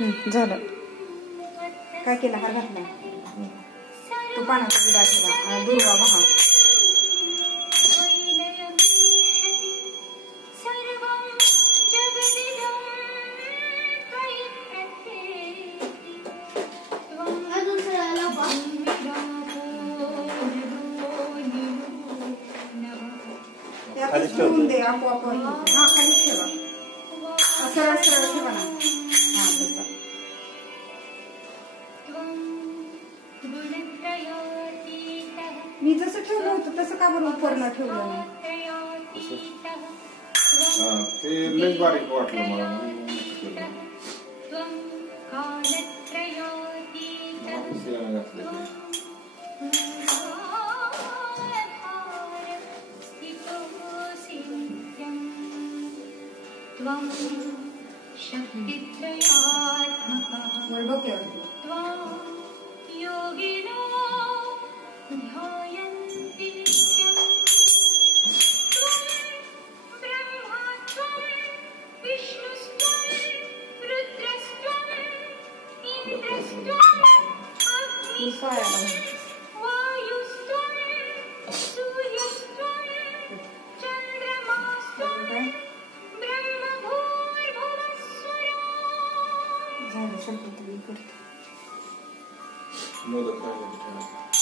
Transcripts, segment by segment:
झालं. काय केलं? हार घातला. तो पानाचा विडा ठेवा. दुर्वा बहा. ठेवून दे आपोआप. हा खालीच ठेवा. सरळ सरळ ठेवा ना. हा तसा. मी जसं ठेवलं होतं तसं का बरं उपरनं ठेवलं नाही? ते लय बारीक वाटलं मला. योगिनो ध्यायन्ति नित्यं ब्रह्मा विष्णुस्त्वं रुद्रस्त्वं इंद्रस्त्वं वायुस्त्वं सूर्यस्त्वं चन्द्रमास्त्वं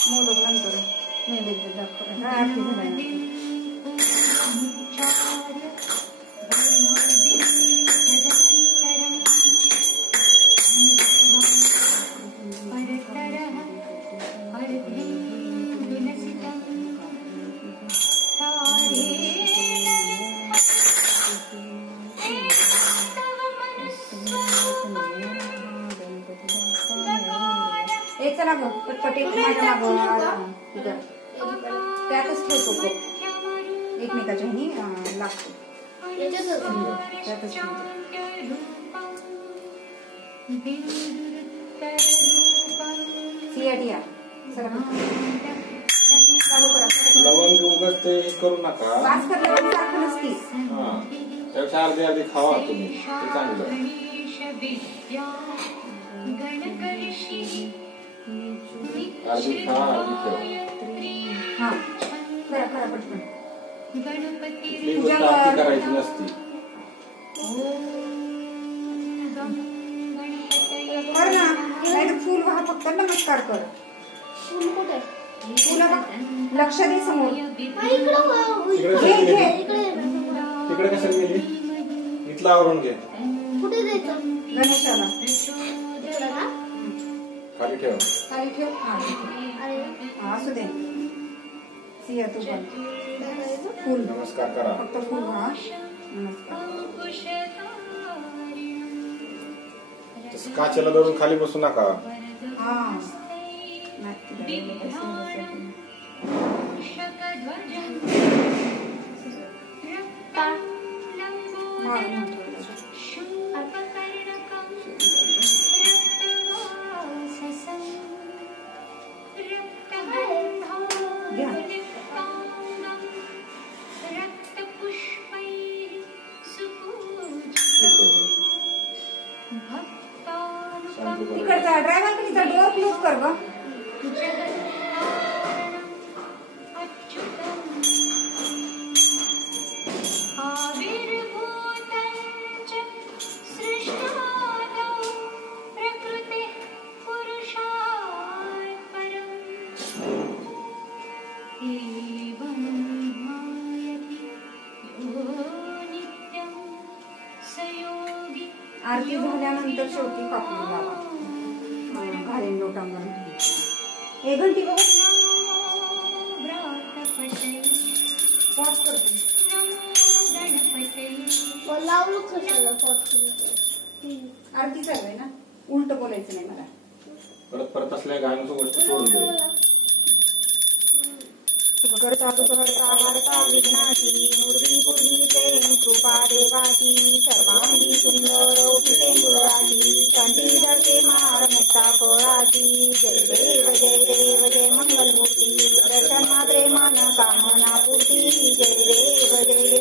मोदक नंतर नैवेद्य दाखव. चला गं पटपट माझ्या मागं त्यातच ठेवतो गो. एकमेकाच्या ह्यानी लागतो. त्यातच सियाटिया चालू करा. लवंग उगाच ते करू नका. वास करल्यावर सारखं नसती. त्यापेक्षा अर्धी अर्धी खावा तुम्ही. ते चांगलं. अर्धी खा अर्धी ठेव. हा करा करा पटकन. कुठली गोष्ट आरती करायची नसती. कर ना. नाही तर फुल वाहा. फक्त नमस्कार कर. फुल लक्ष दे समोर. तिकडे कशाला गेली? इथलं आवरून घे. कुठे जायचं? गणेशाला खाली ठेव. खाली ठेव. हा असू दे. सिया तू पण फुल नमस्कार करा. फक्त फुल व्हा. नमस्कार. काचेला धरून खाली बसू नका. हा इकडचा ड्रायव्हर कधीचा डोअर क्लोज कर ग. आरती झाल्यानंतर शेवटी कापून लावा. घालीन लोटांवर. एक घंटी बघ. आरती चालू आहे ना. उलट बोलायचं नाही मला. परत परत असल्या गाण्याचं गोष्ट सोडून दे. करता वार्ता विघ्नाची मुरली पूर्वी प्रेम कृपा देवाची सर्वांगी सुंदर उठते मुरारी शांती जळते मार मुक्ता फळाची. जय देव जय मंगलमूर्ती दर्शना प्रेमान कामना पूर्ती. जय देव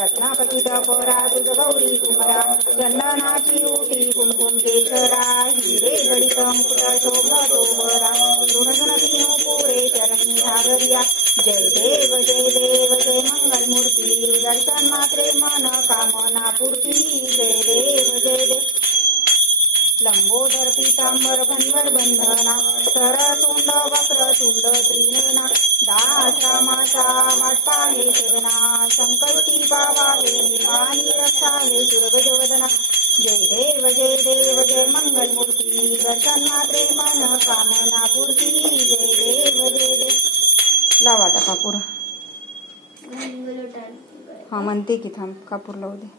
रत्नापती परा तुझ गौरी कुमरा चंदनाची उटी कुंकुम केशरा हिरे जडित मुकुट शोभतो बरा ऋणगुणती पुरे चरणी घागरिया जय देव जय मंगल मूर्ती दर्शन मात्रे मन कामना पूर्ती जय देव लंबोदर पीतांबर भंवर बंधना सरतुंड वक्रतुंड त्रिनयना दास रामाचा वाटपाहे सदना संकटी पावावे निवानी रक्षावे सुरगजवदना जय देव जय मंगल मूर्ती दर्शन मात्रे मन कामना पूर्ती जय देव लावा आता कापूर हा म्हणते की थांब कापूर लावू दे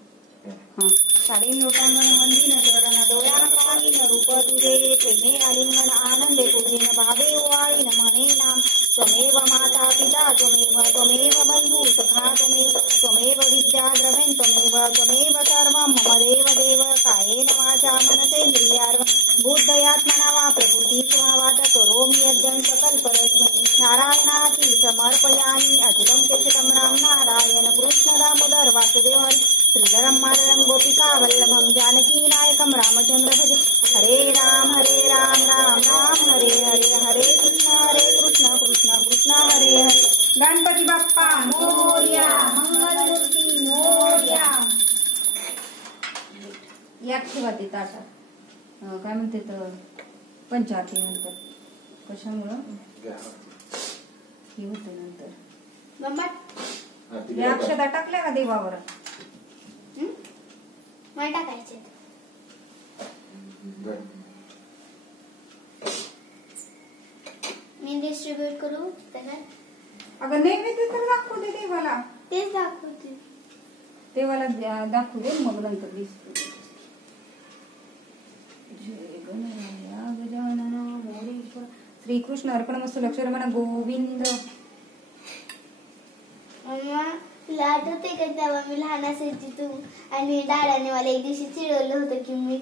हा साडी लोटांगण मंदिर चरण डोळ्यान पाहिन रूप तुझे प्रेमे आलिंगन आनंदे तुझे भावे ओवाळीन म्हणे नाम त्वमेव माता पिता त्वमेव बंधू सखा त्वमेव विद्या द्रवेण त्वमेव सर्वं मम देव कायेन वाचा मनसेन्द्रियार्व बुद्धयात्मना वा प्रकृती स्वभावात करोमि यज्ञं सकल्परस्मै नारायणाची समर्पयामि अखिलं केशतं राम नारायण कृष्ण दामोदर वासुदेव हरि श्रीधरं माधवं गोपिका वल्लभं जानकी नायकं रामचंद्र भज हरे राम राम राम हरे हरे कृष्ण कृष्ण हरे हरे गणपती बाप्पा मोरया मंगलमूर्ती मोरया यात ठेवा ते ताटात काय म्हणते तर पंचारती नंतर कशामुळं हे होतं नंतर या अक्षता टाकल्या का देवावर टाकायचे मी डिस्ट्रीब्यूट करू त्याला अगं नैवेद्य तर दाखवू दे देवाला तेच दाखवते देवाला दाखवू दे मग नंतर दिसतो जय गणराया गजानन मोरेश्वर श्रीकृष्ण अर्पणमस्तु लक्ष्मण गोविंद तुला आठवते का तेव्हा मी लहान असायची तू आणि दादाने मला एक दिवशी चिडवलं होतं की मी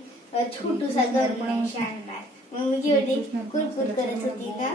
छोटूसा गणेश आणणार मग मी एवढी कुरकुर करत होती का